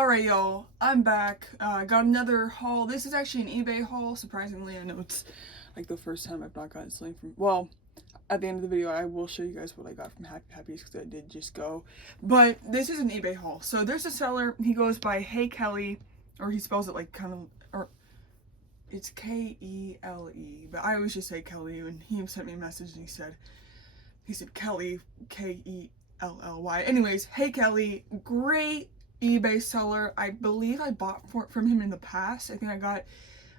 Alright, y'all, I'm back. I got another haul. This is actually an eBay haul, surprisingly. I know it's like the first time I've not gotten something from, well, at the end of the video, I will show you guys what I got from Happy Happies because I did just go. But this is an eBay haul. So there's a seller, he goes by Hey Kelly, or he spells it like kind of, or it's K-E-L-E, but I always just say Kelly, and he sent me a message and he said Kelly, K-E-L-L-Y. Anyways, Hey Kelly, great eBay seller. I believe I bought from him in the past. I think I got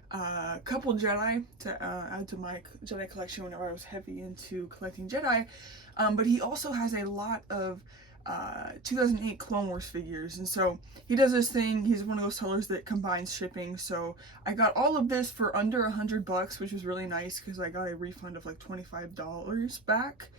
a couple Jedi to add to my Jedi collection whenever I was heavy into collecting Jedi. But he also has a lot of 2008 Clone Wars figures, and so he does this thing. He's one of those sellers that combines shipping. So I got all of this for under $100, which was really nice because I got a refund of like $25 back.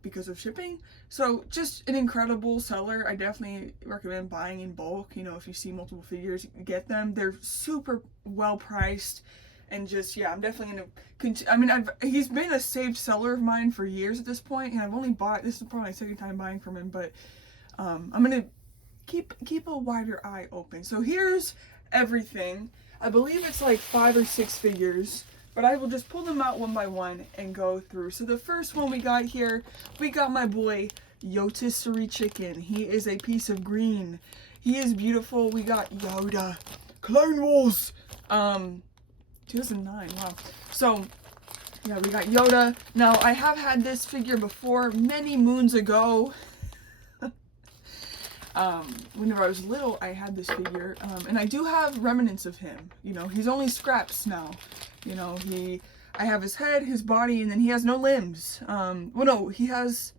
Because of shipping. So just an incredible seller. I definitely recommend buying in bulk. You know, if you see multiple figures, get them. They're super well priced, and just, yeah, I'm definitely gonna he's been a saved seller of mine for years at this point, and I've only bought, this is probably my second time buying from him, but I'm gonna keep a wider eye open. So here's everything. I believe it's like 5 or 6 figures, but I will just pull them out one by one and go through. So the first one we got here, we got my boy Yotasuri Chicken. He is a piece of green. He is beautiful. We got Yoda, Clone Wars, 2009. Wow. So yeah, we got Yoda. Now I have had this figure before many moons ago. Whenever I was little, I had this figure, and I do have remnants of him. You know, he's only scraps now. You know, I have his head, his body, and then he has no limbs. Well, no, he has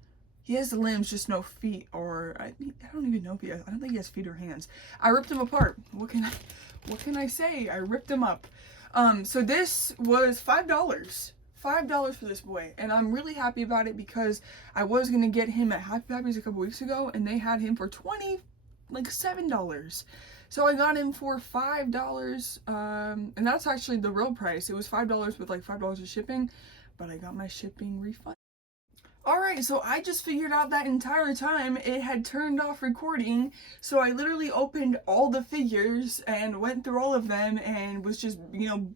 the limbs, just no feet, or I don't even know if he has, I don't think he has feet or hands. I ripped him apart. What can I say? I ripped him up. So this was $5. $5 for this boy, and I'm really happy about it because I was gonna get him at Happy Happies a couple weeks ago, and they had him for $7. So I got him for $5, and that's actually the real price. It was $5 with like $5 of shipping, but I got my shipping refund. Alright, so I just figured out that entire time it had turned off recording, so I literally opened all the figures and went through all of them and was just, you know,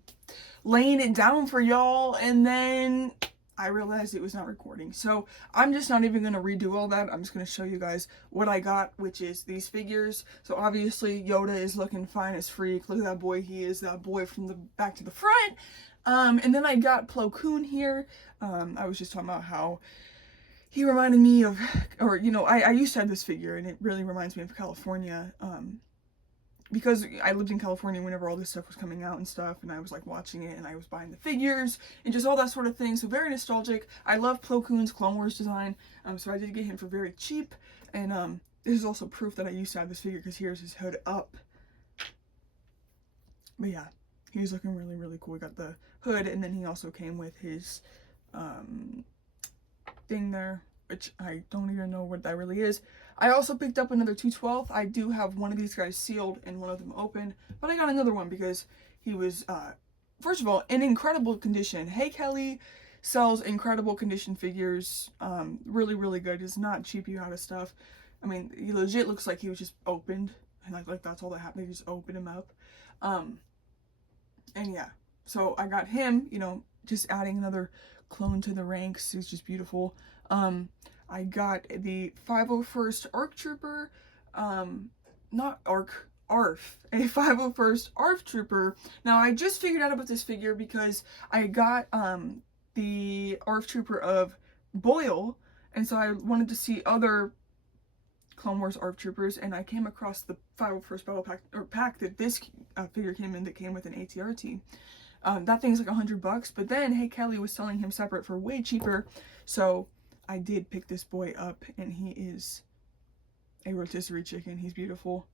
laying it down for y'all, and then I realized it was not recording. So I'm just not even going to redo all that. I'm just going to show you guys what I got, which is these figures. So obviously Yoda is looking fine as freak. Look at that boy. He is that boy from the back to the front. And then I got Plo Koon here. I was just talking about how he reminded me of, or, you know, I used to have this figure, and it really reminds me of California. Because I lived in California whenever all this stuff was coming out and stuff, and I was like watching it, and I was buying the figures and just all that sort of thing. So very nostalgic. I love Plo Koon's Clone Wars design, so I did get him for very cheap. And this is also proof that I used to have this figure because here's his hood up. But yeah, he's looking really, really cool. We got the hood, and then he also came with his thing there, which I don't even know what that really is. I also picked up another 212. I do have one of these guys sealed and one of them open, but I got another one because he was, first of all, in incredible condition. Hey Kelly sells incredible condition figures, really, really good. It's not cheap you out of stuff. I mean, he legit looks like he was just opened, and like that's all that happened. They just opened him up. And yeah, so I got him, you know, just adding another clone to the ranks. It's just beautiful. I got the 501st ARC Trooper, not ARC, ARF, a 501st ARF Trooper. Now I just figured out about this figure because I got the ARF Trooper of Boyle, and so I wanted to see other Clone Wars ARF Troopers, and I came across the 501st Battle Pack, or pack that this figure came in, that came with an ATRT. That thing's like $100, but then Hey Kelly was selling him separate for way cheaper, so I did pick this boy up, and he is a rotisserie chicken. He's beautiful.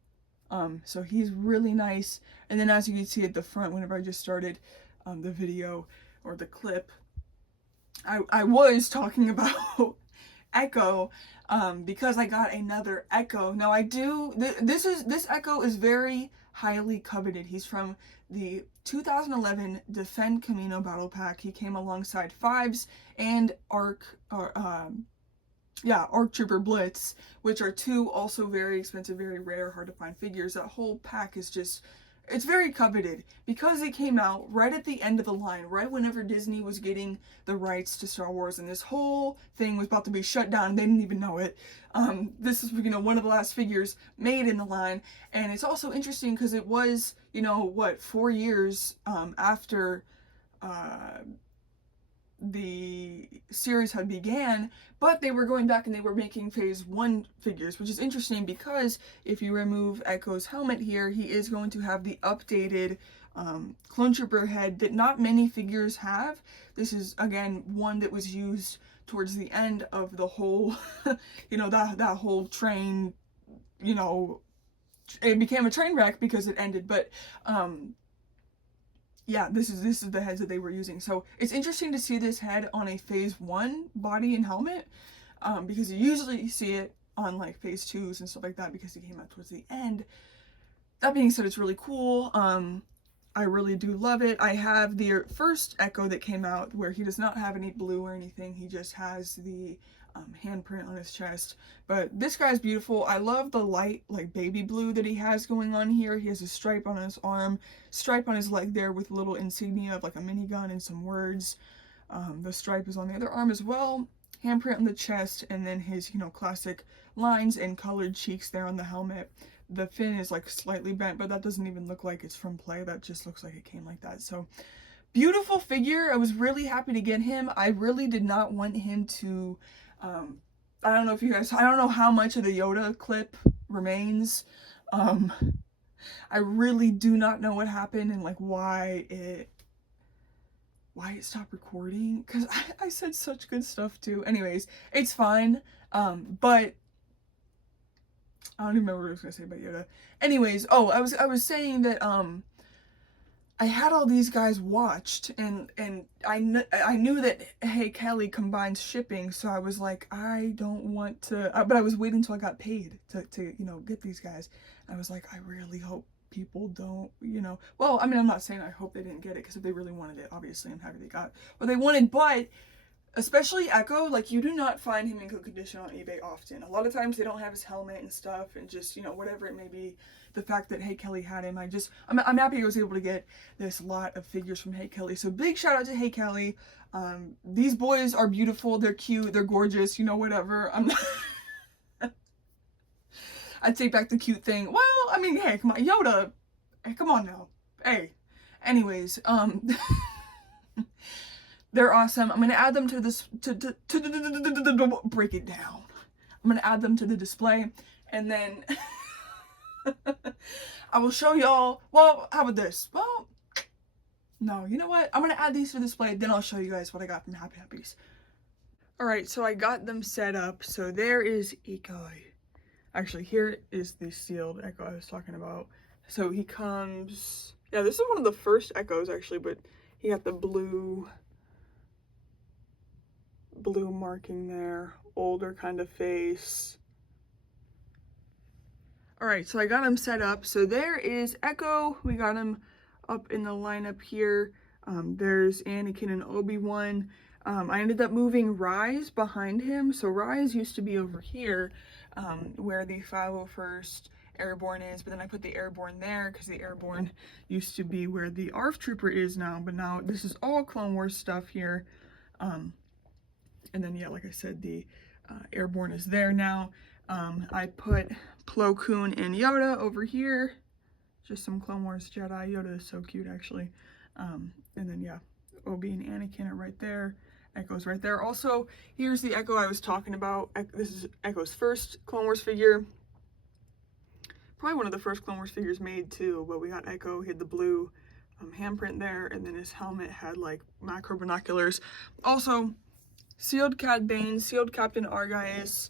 So he's really nice. And then as you can see at the front, whenever I just started the video or the clip, I was talking about Echo, because I got another Echo. Now I do, this Echo is very highly coveted. He's from the 2011 Defend Camino Battle Pack. He came alongside Fives and ARC, or yeah, ARC Trooper Blitz, which are two also very expensive, very rare, hard to find figures. That whole pack is just, it's very coveted because it came out right at the end of the line, right whenever Disney was getting the rights to Star Wars, and this whole thing was about to be shut down. They didn't even know it. This is, you know, one of the last figures made in the line, and it's also interesting because it was, you know, what, 4 years after the series had began, but they were going back and they were making phase 1 figures, which is interesting because if you remove Echo's helmet here, he is going to have the updated clone trooper head that not many figures have. This is again one that was used towards the end of the whole you know, that whole train, you know, it became a train wreck because it ended, but yeah, this is the heads that they were using. So it's interesting to see this head on a phase 1 body and helmet, because you usually see it on like phase 2s and stuff like that because it came out towards the end. That being said, it's really cool. I really do love it. I have the first Echo that came out where he does not have any blue or anything. He just has the handprint on his chest. But this guy's beautiful. I love the light, like baby blue that he has going on here. He has a stripe on his arm, stripe on his leg there with a little insignia of like a minigun and some words. The stripe is on the other arm as well. Handprint on the chest, and then his, you know, classic lines and colored cheeks there on the helmet. The fin is like slightly bent, but that doesn't even look like it's from play. That just looks like it came like that. So beautiful figure. I was really happy to get him. I really did not want him to, I don't know if you guys, I don't know how much of the Yoda clip remains. I really do not know what happened and like why it stopped recording, because I said such good stuff too. Anyways, it's fine. But I don't even remember what I was gonna say about Yoda. Anyways, oh, I was saying that I had all these guys watched, and I knew that Hey Kelly combines shipping, so I was like, I don't want to, but I was waiting until I got paid to you know, get these guys. I was like, I really hope people don't, you know, well, I mean, I'm not saying I hope they didn't get it, because if they really wanted it, obviously I'm happy they got what they wanted, but especially Echo, like, you do not find him in good condition on eBay often. A lot of times they don't have his helmet and stuff, and just, you know, whatever it may be. The fact that Hey Kelly had him, I'm happy I was able to get this lot of figures from Hey Kelly. So big shout out to Hey Kelly. These boys are beautiful, they're cute, they're gorgeous, you know, whatever. I take back the cute thing. Well, I mean, hey, come on, Yoda. Hey, come on now. Hey. Anyways, they're awesome. I'm gonna add them to this to break it down. I'm gonna add them to the display, and then I will show y'all. Well, how about this? Well, no, you know what? I'm gonna add these to the display, then I'll show you guys what I got from Happy Happies. Alright, so I got them set up. So there is Echo. Actually, here is the sealed Echo I was talking about. So he comes, yeah, this is one of the first Echoes actually, but he got the blue marking there, older kind of face. Alright, so I got him set up. So there is Echo. We got him up in the lineup here. There's Anakin and Obi-Wan. I ended up moving Rise behind him. So Rise used to be over here, where the 501st Airborne is, but then I put the Airborne there because the Airborne used to be where the ARF Trooper is now, but now this is all Clone Wars stuff here. And then, yeah, like I said, the Airborne is there now. I put Plo Koon and Yoda over here. Just some Clone Wars Jedi. Yoda is so cute, actually. And then, yeah, Obi and Anakin are right there. Echo's right there. Also, here's the Echo I was talking about. This is Echo's first Clone Wars figure. Probably one of the first Clone Wars figures made, too. But we got Echo, he had the blue handprint there, and then his helmet had, like, macro binoculars. Also, sealed Cad Bane, sealed Captain Argyus,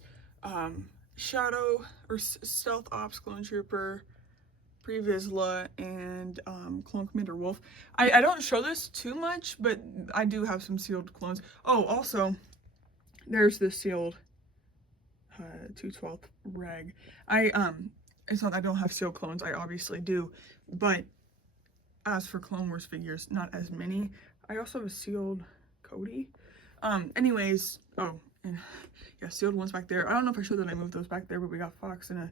Shadow or Stealth Ops Clone Trooper, Pre Vizsla, and Clone Commander Wolf. I don't show this too much, but I do have some sealed clones. Oh, also, there's this sealed 2/12 reg. It's not that I don't have sealed clones, I obviously do, but as for Clone Wars figures, not as many. I also have a sealed Cody. Anyways, oh, And yeah, sealed ones back there. I don't know if I showed that I moved those back there, but we got Fox and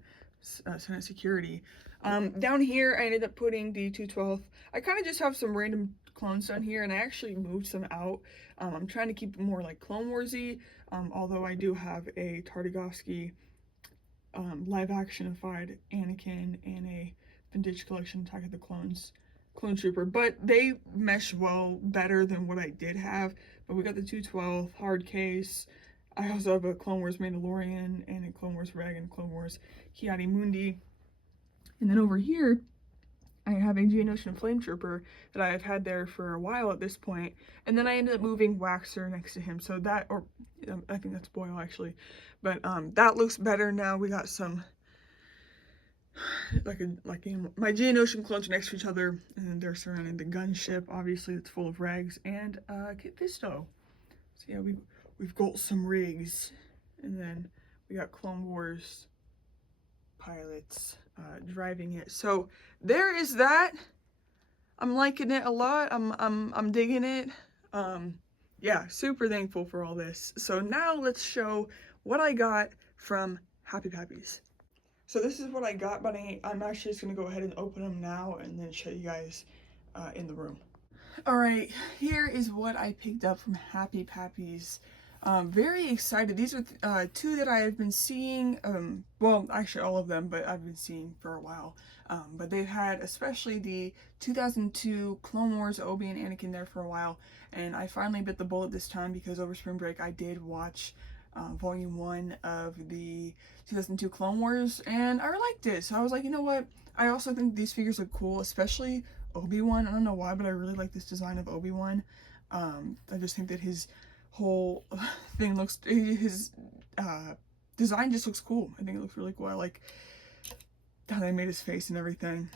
a Senate security. Down here, I ended up putting the 212. I kind of just have some random clones down here, and I actually moved some out. I'm trying to keep it more like Clone Warsy, although I do have a Tartakovsky live actionified Anakin and a Vintage Collection Attack of the Clones Clone Trooper, but they mesh well better than what I did have. But we got the 212 hard case. I also have a Clone Wars Mandalorian and a Clone Wars Reg and Clone Wars Ki-Adi-Mundi. And then over here, I have a Geonosian Flame Trooper that I've had there for a while at this point. And then I ended up moving Waxer next to him. So that, or I think that's Boyle actually. But that looks better now. We got some, my Geonosian clones are next to each other. And then they're surrounding the gunship, obviously, that's full of Regs. And Kit Fisto. So yeah, we've got some rigs. And then we got Clone Wars pilots driving it. So there is that. I'm liking it a lot. I'm digging it. Yeah, super thankful for all this. So now let's show what I got from Happy Pappies. So this is what I got, but I'm actually just gonna go ahead and open them now and then show you guys in the room. All right, here is what I picked up from Happy Pappies. Very excited. These are two that I have been seeing, well, actually all of them, but I've been seeing for a while. But they've had especially the 2002 Clone Wars Obi and Anakin there for a while, and I finally bit the bullet this time because over spring break I did watch volume 1 of the 2002 Clone Wars, and I liked it. So I was like, you know what? I also think these figures look cool, especially Obi-Wan. I don't know why, but I really like this design of Obi-Wan. I just think that his whole thing looks, his design just looks cool. I think it looks really cool. I like how they made his face and everything.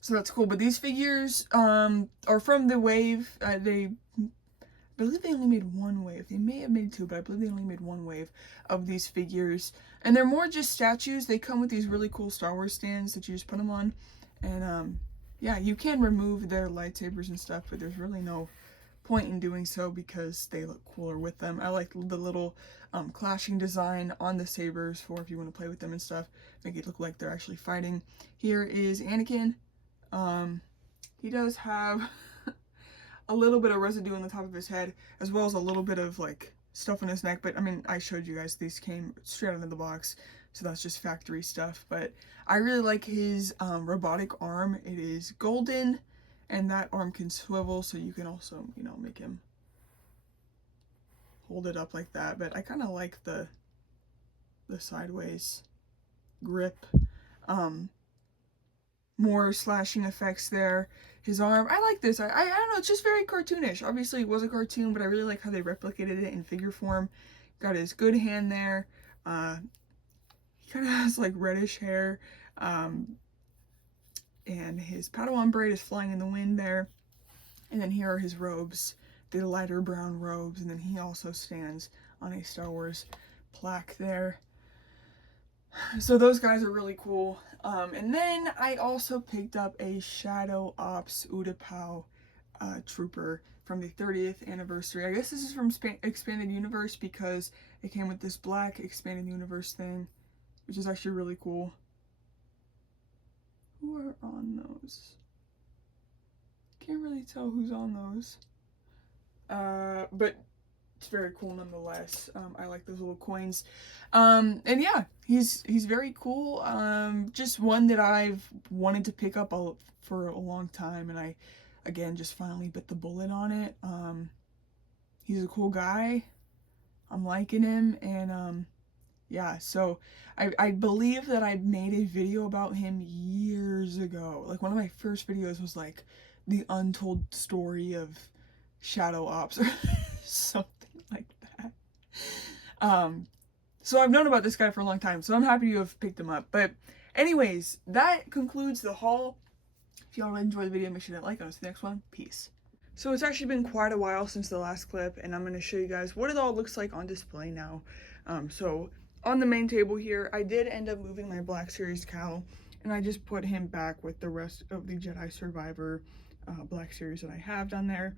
So that's cool. But these figures are from the wave. I believe they only made one wave. They may have made two, but I believe they only made one wave of these figures. And they're more just statues. They come with these really cool Star Wars stands that you just put them on. And yeah, you can remove their lightsabers and stuff, but there's really no point in doing so because they look cooler with them. I like the little clashing design on the sabers for if you want to play with them and stuff. Make it look like they're actually fighting. Here is Anakin. He does have a little bit of residue on the top of his head, as well as a little bit of like stuff on his neck, but I mean, I showed you guys these came straight out of the box, so that's just factory stuff. But I really like his robotic arm. It is golden, and that arm can swivel, so you can also, you know, make him hold it up like that. But I kind of like the sideways grip. More slashing effects there. His arm, I like this. I don't know, it's just very cartoonish. Obviously it was a cartoon, but I really like how they replicated it in figure form. Got his good hand there. He kind of has like reddish hair. And his Padawan braid is flying in the wind there. And then here are his robes, the lighter brown robes. And then he also stands on a Star Wars plaque there. So those guys are really cool. And then I also picked up a Shadow Ops Utapau trooper from the 30th anniversary. I guess this is from Expanded Universe because it came with this black Expanded Universe thing, which is actually really cool. Who are on those? Can't really tell who's on those. But it's very cool nonetheless. I like those little coins. And yeah, he's very cool. Just one that I've wanted to pick up for a long time, and I, again, just finally bit the bullet on it. He's a cool guy. I'm liking him, and yeah, so I believe that I made a video about him years ago. Like, one of my first videos was like the untold story of Shadow Ops or something like that. So I've known about this guy for a long time, so I'm happy to have picked him up. But anyways, that concludes the haul. If y'all enjoyed the video, make sure to like. On to the next one. Peace. So it's actually been quite a while since the last clip, and I'm going to show you guys what it all looks like on display now. So on the main table here, I did end up moving my Black Series Cal, and I just put him back with the rest of the Jedi Survivor Black Series that I have down there.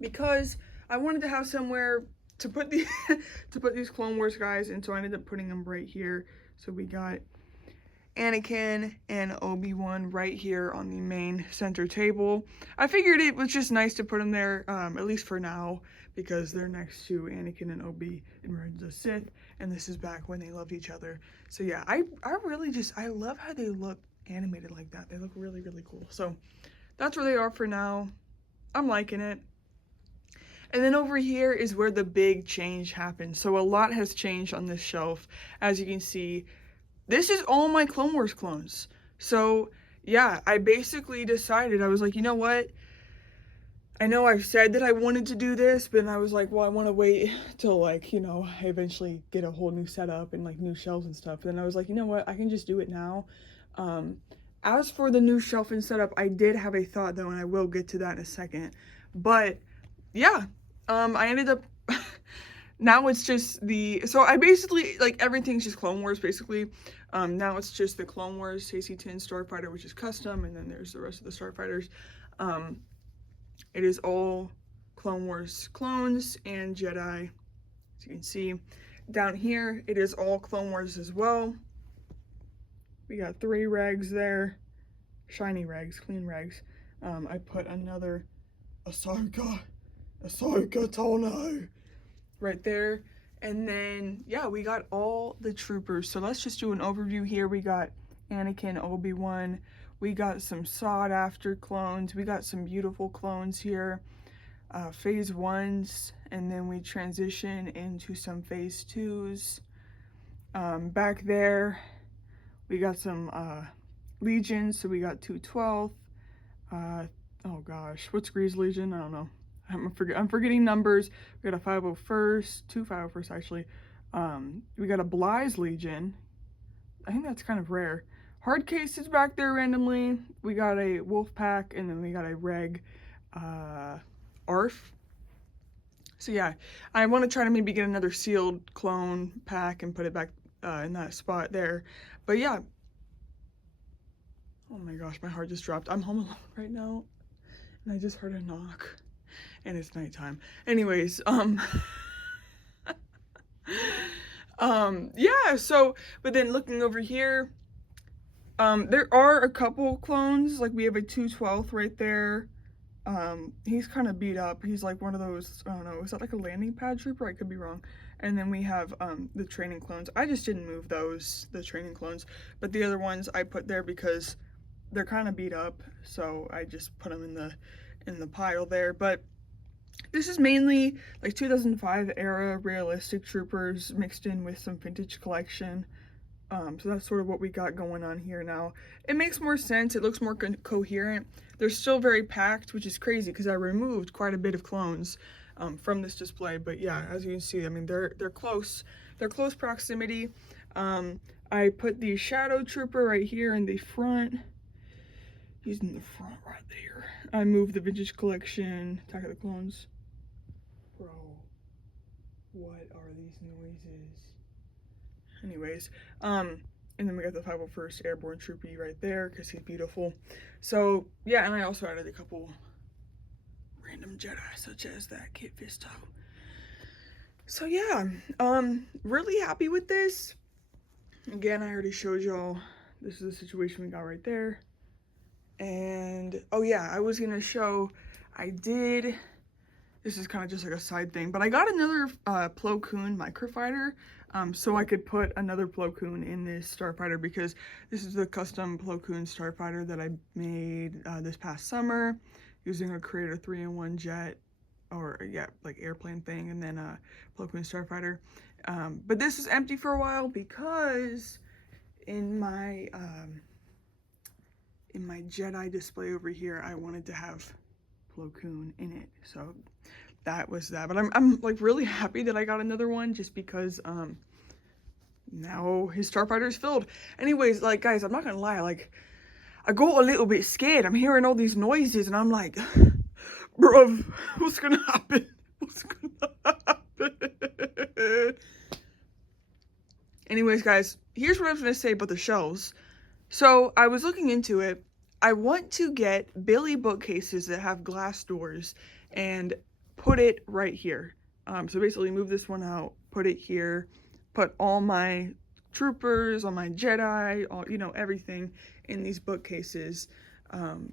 Because I wanted to have somewhere to put the to put these Clone Wars guys, and so I ended up putting them right here. So we got Anakin and Obi-Wan right here on the main center table. I figured it was just nice to put them there, at least for now, because they're next to Anakin and Obi in Revenge of the Sith, and this is back when they loved each other. So yeah, I really just, I love how they look animated like that. They look really, really cool. So that's where they are for now. I'm liking it. And then over here is where the big change happened. So a lot has changed on this shelf. As you can see, this is all my Clone Wars clones. So yeah, I basically decided, I was like, you know what? I know I've said that I wanted to do this, but then I was like, well, I want to wait till, like, you know, I eventually get a whole new setup and like new shelves and stuff. And then I was like, you know what? I can just do it now. As for the new shelf and setup, I did have a thought though, and I will get to that in a second. But yeah, I ended up, now it's just the, so I basically, like, everything's just Clone Wars basically. Now it's just the Clone Wars AC-10 Starfighter, which is custom, and then there's the rest of the Starfighters. It is all Clone Wars clones and Jedi, as you can see. Down here, it is all Clone Wars as well. We got 3 regs there, shiny regs, clean regs. I put another Ahsoka Tano right there. And then, yeah, we got all the troopers. So let's just do an overview here. We got Anakin, Obi-Wan. We got some sought-after clones. We got some beautiful clones here. Phase 1s. And then we transition into some Phase 2s. Back there, we got some Legions. So we got 212th. Oh gosh, what's Grease Legion? I don't know. I'm forgetting numbers. We got a 501st, 2 501st actually. We got a Bly's Legion. I think that's kind of rare. Hard cases back there randomly. We got a Wolf Pack, and then we got a Reg ARF. So yeah, I want to try to maybe get another sealed clone pack and put it back in that spot there. But yeah. Oh my gosh, my heart just dropped. I'm home alone right now, and I just heard a knock. And it's nighttime. Anyways, yeah, so, but then looking over here, there are a couple clones, like we have a 212th right there. He's kind of beat up. He's like one of those, I don't know, is that like a landing pad trooper? I could be wrong. And then we have, the training clones. I just didn't move those, the training clones, but the other ones I put there because they're kind of beat up, so I just put them in the pile there. But this is mainly like 2005 era realistic troopers mixed in with some vintage collection. So that's sort of what we got going on here now. It makes more sense. It looks more coherent. They're still very packed, which is crazy because I removed quite a bit of clones from this display. But yeah, as you can see, I mean, they're close. They're close proximity. I put the Shadow Trooper right here in the front. He's in the front right there. I moved the vintage collection, Attack of the Clones. Bro, what are these noises? Anyways, and then we got the 501st Airborne Troopy right there because he's beautiful. So yeah, and I also added a couple random Jedi, such as that Kit Fisto. So yeah, really happy with this. Again, I already showed y'all. This is the situation we got right there. And oh yeah, I was gonna show, this is kind of just like a side thing, but I got another Plo Koon microfighter, so I could put another Plo Koon in this starfighter because this is the custom Plo Koon starfighter that I made this past summer using a Creator 3-in-1 jet, or yeah, like airplane thing, and then a Plo Koon starfighter. But this is empty for a while because in my Jedi display over here, I wanted to have Plo Koon in it, so that was that. But I'm like really happy that I got another one just because now his starfighter is filled. Anyways, like guys, I'm not gonna lie, like I got a little bit scared. I'm hearing all these noises and I'm like, bruv, what's gonna happen? What's gonna happen? Anyways, guys, here's what I was gonna say about the shelves. So I was looking into it. I want to get Billy bookcases that have glass doors, and put it right here. So basically move this one out, put it here, put all my troopers, all my Jedi, all, you know, everything in these bookcases. And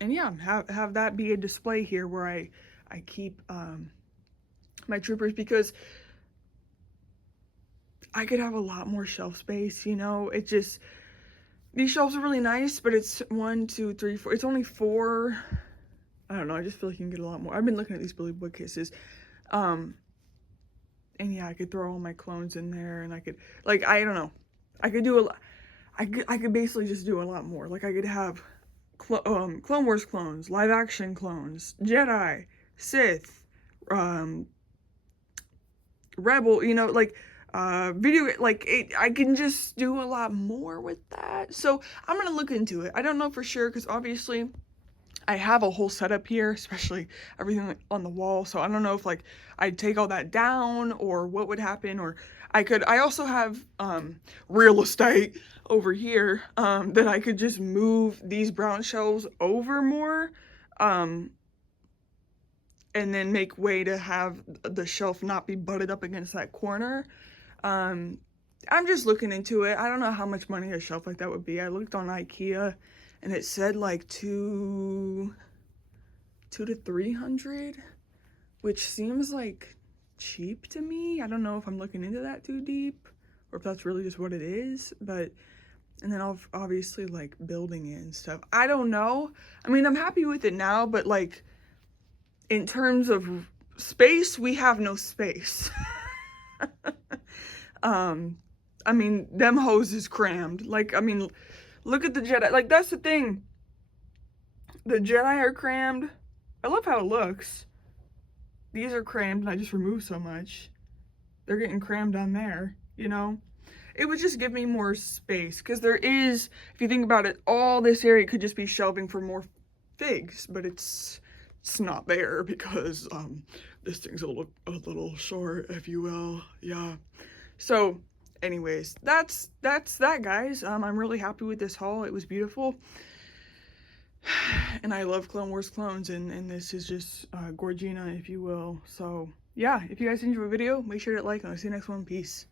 yeah, have that be a display here where I keep my troopers, because I could have a lot more shelf space, you know. It just, these shelves are really nice, but it's 1, 2, 3, 4, it's only 4. I don't know, I just feel like you can get a lot more. I've been looking at these Billy bookcases. And yeah, I could throw all my clones in there, and I could, like, I don't know, I could do a lot. I could basically just do a lot more. Like, I could have Clone Wars clones, live action clones, Jedi, Sith, Rebel, you know, like, video, like, I can just do a lot more with that. So I'm gonna look into it. I don't know for sure, because obviously I have a whole setup here, especially everything on the wall. So I don't know if, like, I'd take all that down or what would happen, or I also have real estate over here that I could just move these brown shelves over more, and then make way to have the shelf not be butted up against that corner. I'm just looking into it. I don't know how much money a shelf like that would be. I looked on IKEA and it said like $200 to $300, which seems like cheap to me. I don't know if I'm looking into that too deep or if that's really just what it is, but, and then obviously like building it and stuff. I don't know. I mean, I'm happy with it now, but like in terms of space, we have no space. I mean, them hoes is crammed. Like, I mean, look at the Jedi. Like, that's the thing. The Jedi are crammed. I love how it looks. These are crammed, and I just removed so much. They're getting crammed on there, you know? It would just give me more space, because there is, if you think about it, all this area could just be shelving for more figs, but it's not there because this thing's a little short, if you will. Yeah. So anyways, that's that, guys. I'm really happy with this haul. It was beautiful. And I love Clone Wars clones, and this is just Gorgina, if you will. So yeah, if you guys enjoyed the video, make sure to like, and I'll see you next one. Peace.